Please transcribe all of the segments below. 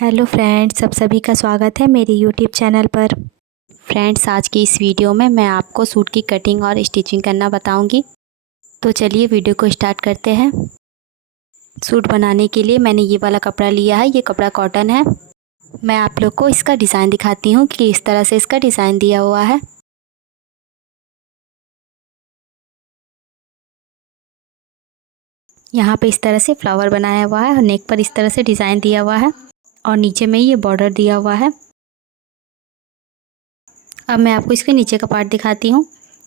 Hello friends, सभी का स्वागत है मेरे यूट्यूब चैनल पर। फ्रेंड्स, आज की इस वीडियो में मैं आपको सूट की कटिंग और स्टिचिंग करना बताऊंगी। तो चलिए वीडियो को स्टार्ट करते हैं। सूट बनाने के लिए मैंने ये वाला कपड़ा लिया है। ये कपड़ा कॉटन है। मैं आप लोग को इसका डिज़ाइन दिखाती हूँ कि इस तरह से इसका डिज़ाइन दिया हुआ है। यहाँ पे इस तरह से फ्लावर बनाया हुआ है और नेक पर इस तरह से डिज़ाइन दिया हुआ है और नीचे में ये बॉर्डर दिया हुआ है। अब मैं आपको इसके नीचे का पार्ट दिखाती हूँ।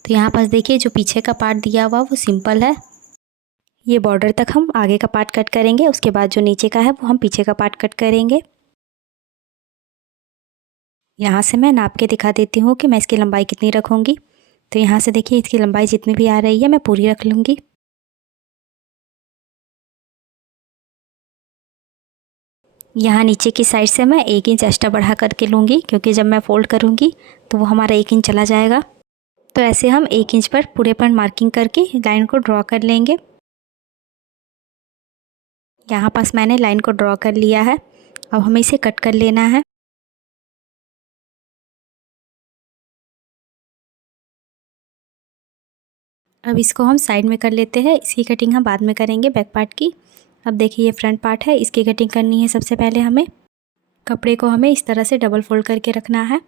तो यहाँ पास देखिए, जो पीछे का पार्ट दिया हुआ वो सिंपल है। ये बॉर्डर तक हम आगे का पार्ट कट करेंगे, उसके बाद जो नीचे का है वो हम पीछे का पार्ट कट करेंगे। यहाँ से मैं नाप के दिखा देती हूँ कि मैं इसकी लंबाई कितनी रखूँगी। तो यहाँ से देखिए, इसकी लंबाई जितनी भी आ रही है मैं पूरी रख लूँगी। यहाँ नीचे की साइड से मैं 1 इंच एक्स्ट्रा बढ़ा करके लूँगी, क्योंकि जब मैं फोल्ड करूँगी तो वो हमारा 1 इंच चला जाएगा। तो ऐसे हम 1 इंच पर पूरे पर मार्किंग करके लाइन को ड्रॉ कर लेंगे। यहाँ पास मैंने लाइन को ड्रॉ कर लिया है। अब हमें इसे कट कर लेना है। अब इसको हम साइड में कर लेते हैं। इसकी कटिंग हम बाद में करेंगे, बैक पार्ट की। अब देखिए, ये फ्रंट पार्ट है, इसकी कटिंग करनी है। सबसे पहले हमें कपड़े को इस तरह से डबल फोल्ड करके रखना है।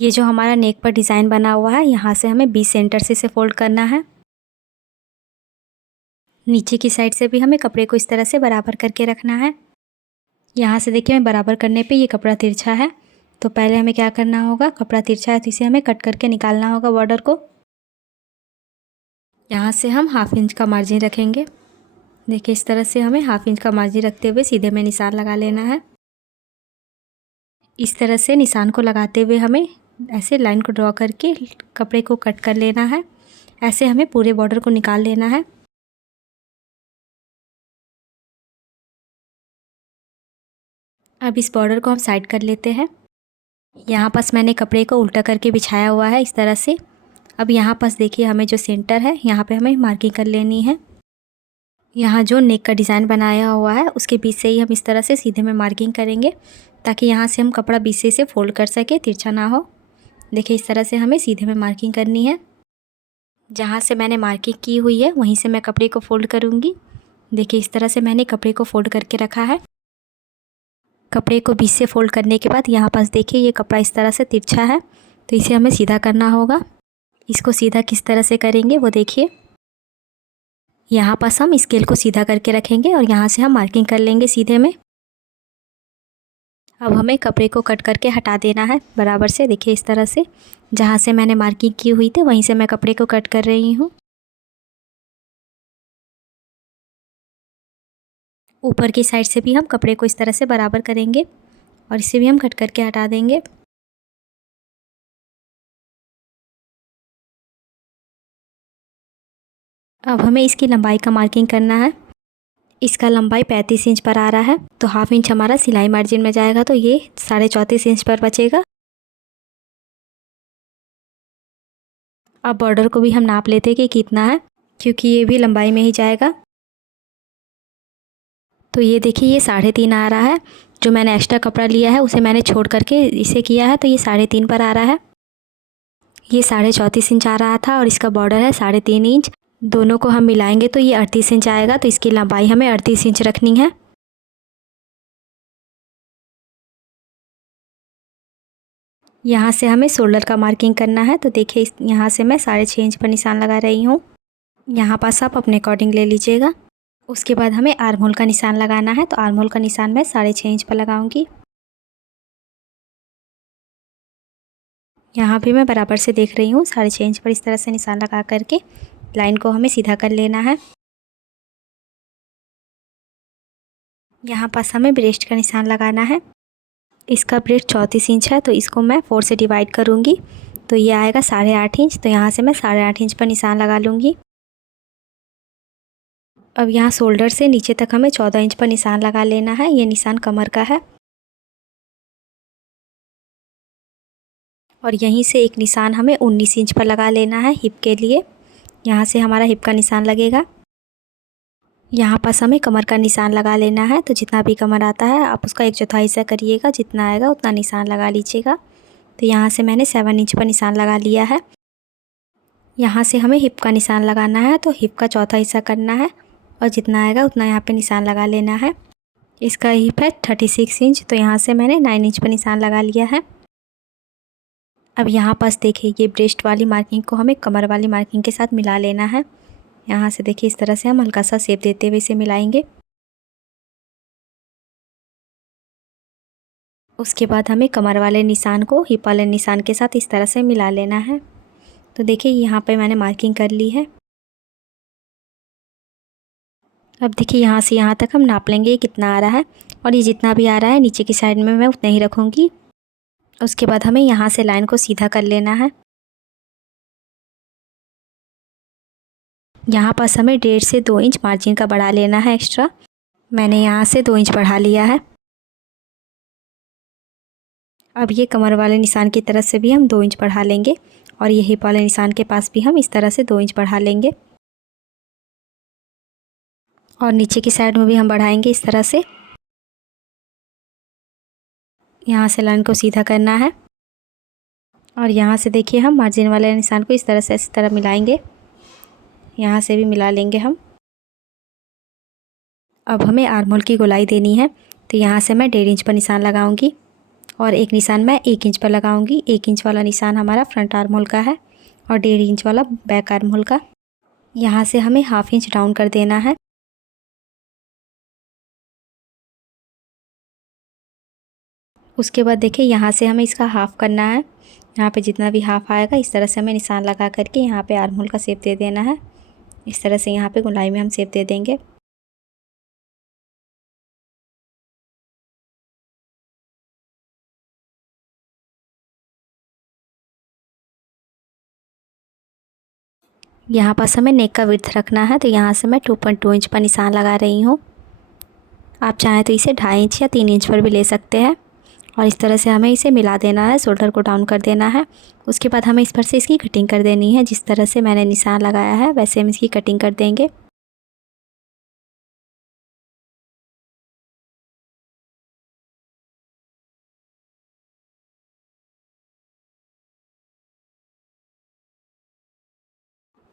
ये जो हमारा नेक पर डिज़ाइन बना हुआ है, यहाँ से हमें बीच सेंटर से इसे फोल्ड करना है। नीचे की साइड से भी हमें कपड़े को इस तरह से बराबर करके रखना है। यहाँ से देखिए, मैं बराबर करने पे ये कपड़ा तिरछा है। तो पहले हमें क्या करना होगा, कपड़ा तिरछा है तो इसे हमें कट करके निकालना होगा बॉर्डर को। यहाँ से हम 1/2 इंच का मार्जिन रखेंगे। देखिए, इस तरह से हमें 1/2 इंच का मार्जिन रखते हुए सीधे में निशान लगा लेना है। इस तरह से निशान को लगाते हुए हमें ऐसे लाइन को ड्रॉ करके कपड़े को कट कर लेना है। ऐसे हमें पूरे बॉर्डर को निकाल लेना है। अब इस बॉर्डर को हम साइड कर लेते हैं। यहाँ पास मैंने कपड़े को उल्टा करके बिछाया हुआ है इस तरह से। अब यहाँ पास देखिए, हमें जो सेंटर है यहाँ पे हमें मार्किंग कर लेनी है। यहाँ जो नेक का डिज़ाइन बनाया हुआ है उसके बीच से ही हम इस तरह से सीधे में मार्किंग करेंगे, ताकि यहाँ से हम कपड़ा बीच से इसे फोल्ड कर सके, तिरछा ना हो। देखिए, इस तरह से हमें सीधे में मार्किंग करनी है। जहाँ से मैंने मार्किंग की हुई है वहीं से मैं कपड़े को फोल्ड करूँगी। देखिए, इस तरह से मैंने कपड़े को फोल्ड करके रखा है। कपड़े को बीच से फोल्ड करने के बाद यहाँ पास देखिए, ये कपड़ा इस तरह से तिरछा है, तो इसे हमें सीधा करना होगा। इसको सीधा किस तरह से करेंगे वो देखिए। यहाँ पास हम स्केल को सीधा करके रखेंगे और यहाँ से हम मार्किंग कर लेंगे सीधे में। अब हमें कपड़े को कट करके हटा देना है बराबर से। देखिए, इस तरह से जहाँ से मैंने मार्किंग की हुई थी वहीं से मैं कपड़े को कट कर रही हूँ। ऊपर की साइड से भी हम कपड़े को इस तरह से बराबर करेंगे और इसे भी हम कट करके हटा देंगे। अब हमें इसकी लंबाई का मार्किंग करना है। इसका लंबाई 35 इंच पर आ रहा है, तो 1/2 इंच हमारा सिलाई मार्जिन में जाएगा, तो ये 34.5 इंच पर बचेगा। अब बॉर्डर को भी हम नाप लेते हैं कि कितना है, क्योंकि ये भी लंबाई में ही जाएगा। तो ये देखिए, ये 3.5 आ रहा है। जो मैंने एक्स्ट्रा कपड़ा लिया है उसे मैंने छोड़ करके इसे किया है, तो ये 3.5 पर आ रहा है। ये 34.5 इंच आ रहा था और इसका बॉर्डर है 3.5 इंच। दोनों को हम मिलाएंगे तो ये 38 इंच आएगा। तो इसकी लंबाई हमें 38 इंच रखनी है। यहाँ से हमें शोल्डर का मार्किंग करना है। तो देखिए, यहाँ से मैं 6.5 इंच पर निशान लगा रही हूँ। यहाँ पास आप अपने अकॉर्डिंग ले लीजिएगा। उसके बाद हमें आर्म होल का निशान लगाना है। तो आर्म होल का निशान मैं 6.5 इंच पर लगाऊंगी। यहाँ भी मैं बराबर से देख रही हूँ। 6.5 इंच पर इस तरह से निशान लगा करके लाइन को हमें सीधा कर लेना है। यहाँ पास हमें ब्रेस्ट का निशान लगाना है। इसका ब्रेस्ट 34 इंच है, तो इसको मैं 4 से डिवाइड करूँगी, तो ये आएगा 8.5 इंच। तो यहाँ से मैं 8.5 इंच पर निशान लगा लूँगी। अब यहाँ शोल्डर से नीचे तक हमें 14 इंच पर निशान लगा लेना है। ये निशान कमर का है। और यहीं से एक निशान हमें 19 इंच पर लगा लेना है हिप के लिए। यहाँ से हमारा हिप का निशान लगेगा। यहाँ पास हमें कमर का निशान लगा लेना है। तो जितना भी कमर आता है आप उसका 1/4 हिस्सा करिएगा, जितना आएगा उतना निशान लगा लीजिएगा। तो यहाँ से मैंने 7 इंच पर निशान लगा लिया है। यहाँ से हमें हिप का निशान लगाना है, तो हिप का 1/4 हिस्सा करना है और जितना आएगा उतना यहाँ पे निशान लगा लेना है। इसका हिप है 36 इंच, तो यहाँ से मैंने 9 इंच पर निशान लगा लिया है। अब यहाँ पास देखिए ये ब्रेस्ट वाली मार्किंग को हमें कमर वाली मार्किंग के साथ मिला लेना है। यहाँ से देखिए इस तरह से हम हल्का सा शेप देते हुए इसे मिलाएंगे। उसके बाद हमें कमर वाले निशान को हिप वाले निशान के साथ इस तरह से मिला लेना है। तो देखिए यहाँ पे मैंने मार्किंग कर ली है। अब देखिए यहाँ से यहाँ तक हम नाप लेंगे कितना आ रहा है, और ये जितना भी आ रहा है नीचे की साइड में मैं उतना ही रखूँगी। उसके बाद हमें यहाँ से लाइन को सीधा कर लेना है। यहाँ पास हमें 1.5 से 2 इंच मार्जिन का बढ़ा लेना है एक्स्ट्रा। मैंने यहाँ से 2 इंच बढ़ा लिया है। अब ये कमर वाले निशान की तरफ से भी हम 2 इंच बढ़ा लेंगे, और ये हिप वाले निशान के पास भी हम इस तरह से 2 इंच बढ़ा लेंगे, और नीचे की साइड में भी हम बढ़ाएंगे इस तरह से। यहाँ से लाइन को सीधा करना है, और यहाँ से देखिए हम मार्जिन वाले निशान को इस तरह मिलाएंगे। यहाँ से भी मिला लेंगे हम। अब हमें आर्म होल की गोलाई देनी है, तो यहाँ से मैं 1.5 इंच पर निशान लगाऊंगी, और एक निशान मैं 1 इंच पर लगाऊंगी। 1 इंच वाला निशान हमारा फ्रंट आर्म होल का है, और 1.5 इंच वाला बैक आर्म होल का। यहाँ से हमें 1/2 इंच डाउन कर देना है। उसके बाद देखिए यहाँ से हमें इसका हाफ़ करना है। यहाँ पे जितना भी हाफ़ आएगा इस तरह से हमें निशान लगा करके यहाँ पे आर्म होल का शेप दे देना है। इस तरह से यहाँ पे गोलाई में हम शेप दे देंगे। यहाँ पास हमें नेक का विड्थ रखना है, तो यहाँ से मैं 2.2 इंच पर निशान लगा रही हूँ। आप चाहें तो इसे 2.5 इंच या 3 इंच पर भी ले सकते हैं, और इस तरह से हमें इसे मिला देना है, शोल्डर को डाउन कर देना है। उसके बाद हमें इस पर से इसकी कटिंग कर देनी है। जिस तरह से मैंने निशान लगाया है वैसे हम इसकी कटिंग कर देंगे।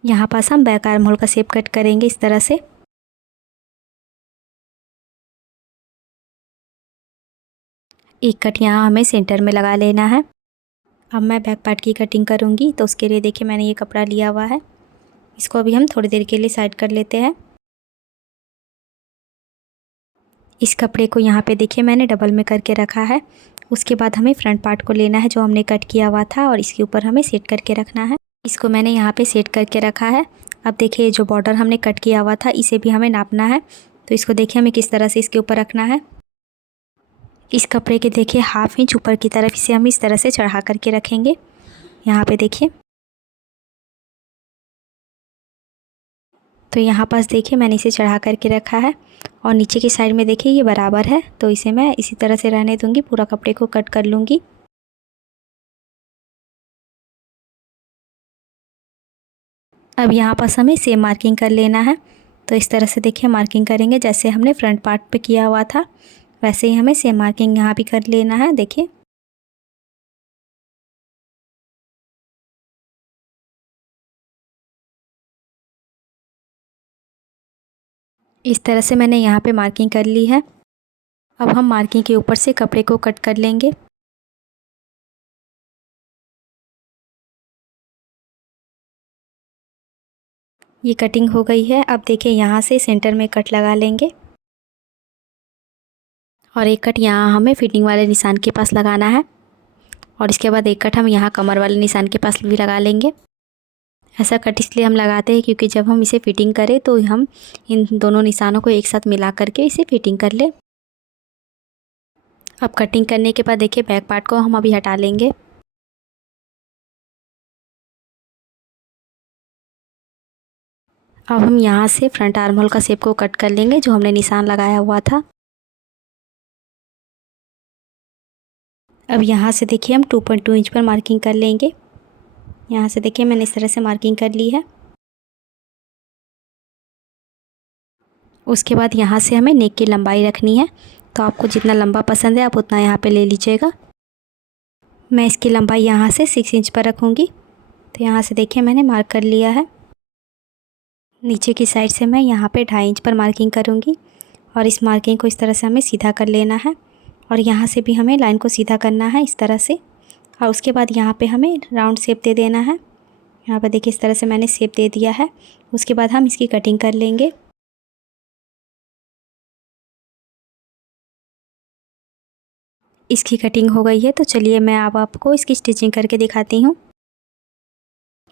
यहाँ पास हम बैक आर्म होल का शेप कट करेंगे इस तरह से। एक कट यहाँ हमें सेंटर में लगा लेना है। अब मैं बैक पार्ट की कटिंग करूँगी, तो उसके लिए देखिए मैंने ये कपड़ा लिया हुआ है, इसको अभी हम थोड़ी देर के लिए साइड कर लेते हैं। इस कपड़े को यहाँ पे देखिए मैंने डबल में करके रखा है। उसके बाद हमें फ्रंट पार्ट को लेना है जो हमने कट किया हुआ था, और इसके ऊपर हमें सेट करके रखना है। इसको मैंने यहाँ पे सेट करके रखा है। अब देखिए जो बॉर्डर हमने कट किया हुआ था इसे भी हमें नापना है, तो इसको देखिए हमें किस तरह से इसके ऊपर रखना है। इस कपड़े के देखिए 1/2 इंच ऊपर की तरफ इसे हम इस तरह से चढ़ा करके रखेंगे। यहाँ पे देखिए, तो यहाँ पास देखिए मैंने इसे चढ़ा करके रखा है, और नीचे की साइड में देखिए ये बराबर है, तो इसे मैं इसी तरह से रहने दूँगी। पूरा कपड़े को कट कर लूँगी। अब यहाँ पास हमें सेम मार्किंग कर लेना है, तो इस तरह से देखिए मार्किंग करेंगे जैसे हमने फ्रंट पार्ट पे किया हुआ था, वैसे ही हमें सेम मार्किंग यहाँ भी कर लेना है। देखिए इस तरह से मैंने यहाँ पे मार्किंग कर ली है। अब हम मार्किंग के ऊपर से कपड़े को कट कर लेंगे। ये कटिंग हो गई है। अब देखिए यहाँ से सेंटर में कट लगा लेंगे, और एक कट यहाँ हमें फिटिंग वाले निशान के पास लगाना है, और इसके बाद एक कट हम यहाँ कमर वाले निशान के पास भी लगा लेंगे। ऐसा कट इसलिए हम लगाते हैं क्योंकि जब हम इसे फिटिंग करें तो हम इन दोनों निशानों को एक साथ मिला करके इसे फिटिंग कर लें। अब कटिंग करने के बाद देखिए बैक पार्ट को हम अभी हटा लेंगे। अब हम यहाँ से फ्रंट आर्म होल का शेप को कट कर लेंगे जो हमने निशान लगाया हुआ था। अब यहाँ से देखिए हम 2.2 इंच पर मार्किंग कर लेंगे। यहाँ से देखिए मैंने इस तरह से मार्किंग कर ली है। उसके बाद यहाँ से हमें नेक की लंबाई रखनी है, तो आपको जितना लंबा पसंद है आप उतना यहाँ पे ले लीजिएगा। मैं इसकी लंबाई यहाँ से 6 इंच पर रखूँगी। तो यहाँ से देखिए मैंने मार्क कर लिया है। नीचे की साइड से मैं यहाँ पे 2.5 इंच पर मार्किंग करूँगी और इस मार्किंग को इस तरह से हमें सीधा कर लेना है और यहाँ से भी हमें लाइन को सीधा करना है इस तरह से। और उसके बाद यहाँ पे हमें राउंड शेप दे देना है। यहाँ पर देखिए इस तरह से मैंने शेप दे दिया है। उसके बाद हम इसकी कटिंग कर लेंगे। इसकी कटिंग हो गई है, तो चलिए मैं अब आपको इसकी स्टिचिंग करके दिखाती हूँ।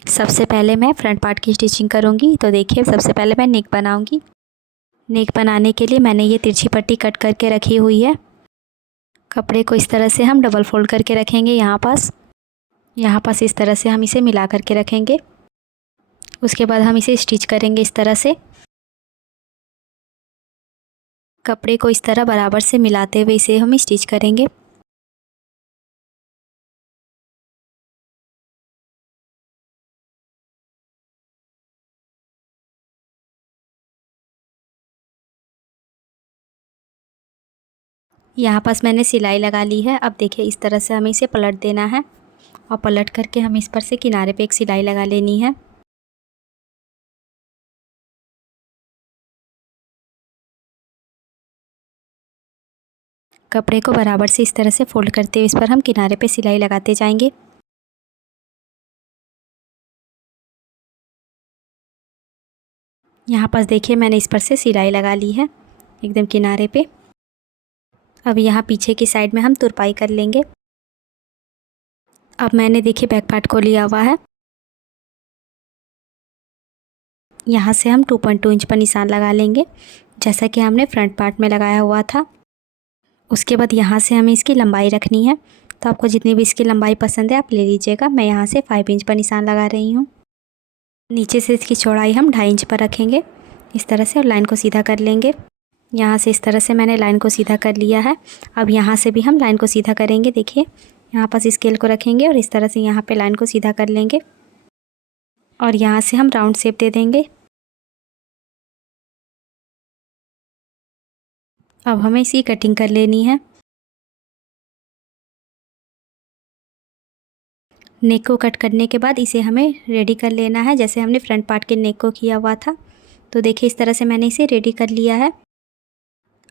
सबसे पहले मैं फ्रंट पार्ट की स्टिचिंग करूँगी। तो देखिए सबसे पहले मैं नेक बनाऊँगी। नेक बनाने के लिए मैंने ये तिरछी पट्टी कट करके रखी हुई है। कपड़े को इस तरह से हम डबल फोल्ड करके रखेंगे। यहाँ पास इस तरह से हम इसे मिला करके रखेंगे। उसके बाद हम इसे स्टिच करेंगे इस तरह से। कपड़े को इस तरह बराबर से मिलाते हुए इसे हम स्टिच करेंगे। यहाँ पास मैंने सिलाई लगा ली है। अब देखिए इस तरह से हमें इसे पलट देना है और पलट करके हम इस पर से किनारे पे एक सिलाई लगा लेनी है। कपड़े को बराबर से इस तरह से फोल्ड करते हुए इस पर हम किनारे पे सिलाई लगाते जाएंगे। यहाँ पास देखिए मैंने इस पर से सिलाई लगा ली है एकदम किनारे पे। अब यहाँ पीछे की साइड में हम तुरपाई कर लेंगे। अब मैंने देखिए बैक पार्ट को लिया हुआ है। यहाँ से हम 2.2 इंच पर निशान लगा लेंगे, जैसा कि हमने फ्रंट पार्ट में लगाया हुआ था। उसके बाद यहाँ से हमें इसकी लंबाई रखनी है। तो आपको जितनी भी इसकी लंबाई पसंद है आप ले लीजिएगा। मैं यहाँ से 5 इंच पर निशान लगा रही हूँ। नीचे से इसकी चौड़ाई हम 2.5 इंच पर रखेंगे इस तरह से और लाइन को सीधा कर लेंगे। यहाँ से इस तरह से मैंने लाइन को सीधा कर लिया है। अब यहाँ से भी हम लाइन को सीधा करेंगे। देखिए यहाँ पास स्केल को रखेंगे और इस तरह से यहाँ पे लाइन को सीधा कर लेंगे और यहाँ से हम राउंड शेप दे देंगे। अब हमें इसकी कटिंग कर लेनी है। नेक को कट करने के बाद इसे हमें रेडी कर लेना है, जैसे हमने फ्रंट पार्ट के नेक को किया हुआ था। तो देखिए इस तरह से मैंने इसे रेडी कर लिया है।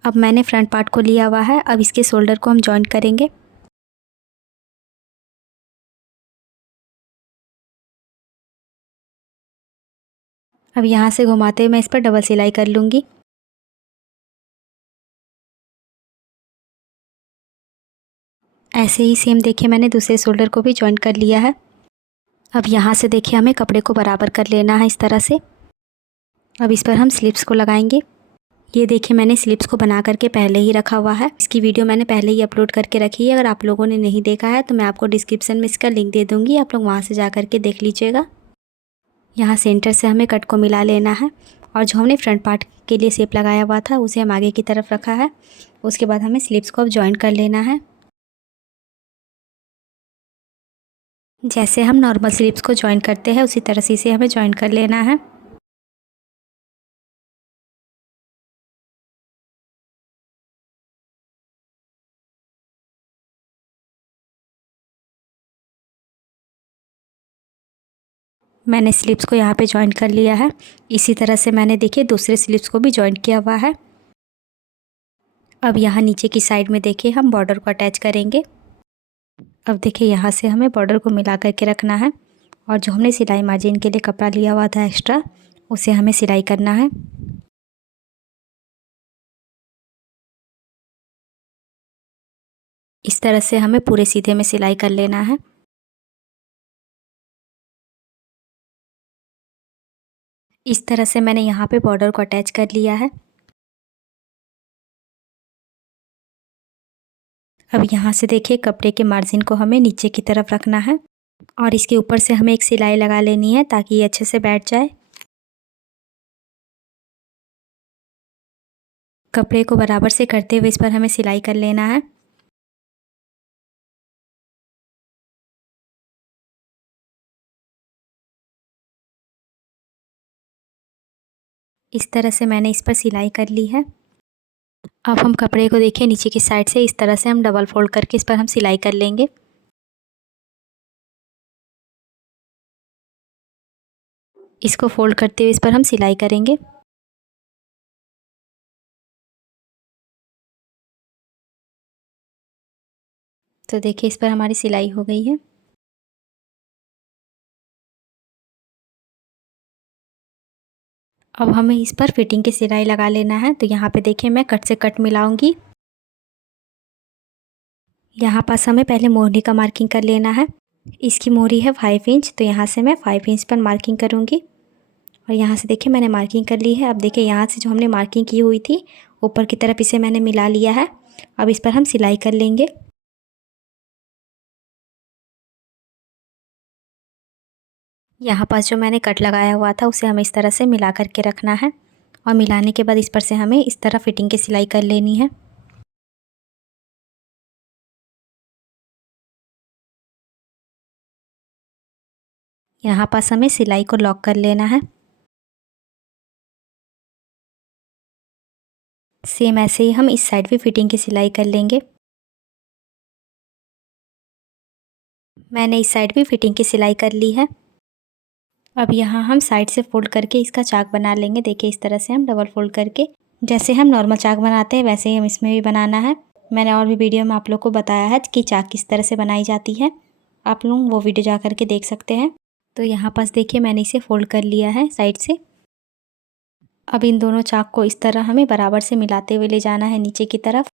अब मैंने फ्रंट पार्ट को लिया हुआ है। अब इसके शोल्डर को हम जॉइंट करेंगे। अब यहाँ से घुमाते हुए मैं इस पर डबल सिलाई कर लूँगी। ऐसे ही सेम देखिए मैंने दूसरे शोल्डर को भी जॉइंट कर लिया है। अब यहाँ से देखिए हमें कपड़े को बराबर कर लेना है इस तरह से। अब इस पर हम स्लिप्स को लगाएंगे। ये देखिए मैंने स्लिप्स को बना करके पहले ही रखा हुआ है। इसकी वीडियो मैंने पहले ही अपलोड करके रखी है। अगर आप लोगों ने नहीं देखा है तो मैं आपको डिस्क्रिप्शन में इसका लिंक दे दूँगी, आप लोग वहाँ से जा कर के देख लीजिएगा। यहाँ सेंटर से हमें कट को मिला लेना है और जो हमने फ्रंट पार्ट के लिए शेप लगाया हुआ था उसे हम आगे की तरफ रखा है। उसके बाद हमें स्लिप्स को अब जॉइंट कर लेना है। जैसे हम नॉर्मल स्लिप्स को जॉइन करते हैं उसी तरह से इसे हमें जॉइन कर लेना है। मैंने स्लिप्स को यहाँ पे जॉइन कर लिया है। इसी तरह से मैंने देखिए दूसरे स्लिप्स को भी जॉइन किया हुआ है। अब यहाँ नीचे की साइड में देखिए हम बॉर्डर को अटैच करेंगे। अब देखिए यहाँ से हमें बॉर्डर को मिला करके रखना है और जो हमने सिलाई मार्जिन के लिए कपड़ा लिया हुआ था एक्स्ट्रा, उसे हमें सिलाई करना है। इस तरह से हमें पूरे सीधे में सिलाई कर लेना है। इस तरह से मैंने यहाँ पे बॉर्डर को अटैच कर लिया है। अब यहाँ से देखिए कपड़े के मार्जिन को हमें नीचे की तरफ रखना है और इसके ऊपर से हमें एक सिलाई लगा लेनी है ताकि ये अच्छे से बैठ जाए। कपड़े को बराबर से करते हुए इस पर हमें सिलाई कर लेना है। इस तरह से मैंने इस पर सिलाई कर ली है। अब हम कपड़े को देखिए नीचे की साइड से इस तरह से हम डबल फोल्ड करके इस पर हम सिलाई कर लेंगे। इसको फोल्ड करते हुए इस पर हम सिलाई करेंगे। तो देखिए इस पर हमारी सिलाई हो गई है। अब हमें इस पर फिटिंग की सिलाई लगा लेना है। तो यहाँ पे देखिए मैं कट से कट मिलाऊंगी। यहाँ पास हमें पहले मोहरी का मार्किंग कर लेना है। इसकी मोहरी है 5 इंच, तो यहाँ से मैं 5 इंच पर मार्किंग करूँगी। और यहाँ से देखिए मैंने मार्किंग कर ली है। अब देखिए यहाँ से जो हमने मार्किंग की हुई थी ऊपर की तरफ इसे मैंने मिला लिया है। अब इस पर हम सिलाई कर लेंगे। यहाँ पास जो मैंने कट लगाया हुआ था उसे हमें इस तरह से मिला करके रखना है और मिलाने के बाद इस पर से हमें इस तरह फिटिंग की सिलाई कर लेनी है। यहाँ पास हमें सिलाई को लॉक कर लेना है। सेम ऐसे ही हम इस साइड भी फिटिंग की सिलाई कर लेंगे। मैंने इस साइड भी फिटिंग की सिलाई कर ली है। अब यहाँ हम साइड से फोल्ड करके इसका चाक बना लेंगे। देखिए इस तरह से हम डबल फोल्ड करके जैसे हम नॉर्मल चाक बनाते हैं वैसे ही हम इसमें भी बनाना है। मैंने और भी वीडियो में आप लोग को बताया है कि चाक किस तरह से बनाई जाती है, आप लोग वो वीडियो जा करके देख सकते हैं। तो यहाँ पास देखिए मैंने इसे फोल्ड कर लिया है साइड से। अब इन दोनों चाक को इस तरह हमें बराबर से मिलाते हुए ले जाना है नीचे की तरफ।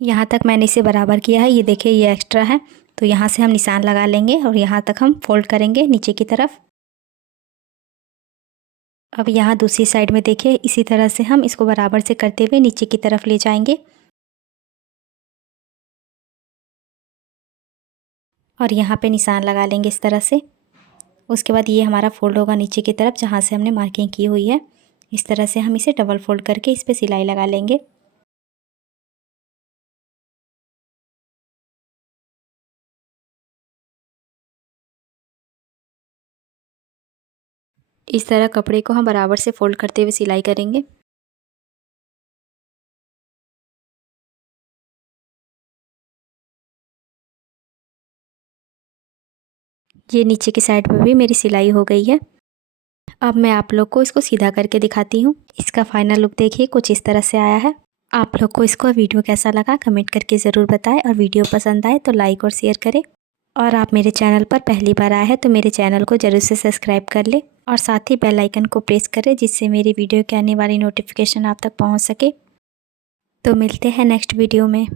यहाँ तक मैंने इसे बराबर किया है। ये देखिए ये एक्स्ट्रा है, तो यहाँ से हम निशान लगा लेंगे और यहाँ तक हम फोल्ड करेंगे नीचे की तरफ। अब यहाँ दूसरी साइड में देखिए इसी तरह से हम इसको बराबर से करते हुए नीचे की तरफ ले जाएंगे और यहाँ पे निशान लगा लेंगे इस तरह से। उसके बाद ये हमारा फोल्ड होगा नीचे की तरफ जहाँ से हमने मार्किंग की हुई है। इस तरह से हम इसे डबल फोल्ड करके इस पर सिलाई लगा लेंगे। इस तरह कपड़े को हम बराबर से फोल्ड करते हुए सिलाई करेंगे। ये नीचे की साइड पे भी मेरी सिलाई हो गई है। अब मैं आप लोग को इसको सीधा करके दिखाती हूँ। इसका फाइनल लुक देखिए कुछ इस तरह से आया है। आप लोग को इसको वीडियो कैसा लगा कमेंट करके ज़रूर बताएं और वीडियो पसंद आए तो लाइक और शेयर करें। और आप मेरे चैनल पर पहली बार आए हैं तो मेरे चैनल को ज़रूर से सब्सक्राइब कर ले और साथ ही बेल आइकन को प्रेस करें जिससे मेरी वीडियो की आने वाली नोटिफिकेशन आप तक पहुँच सके। तो मिलते हैं नेक्स्ट वीडियो में।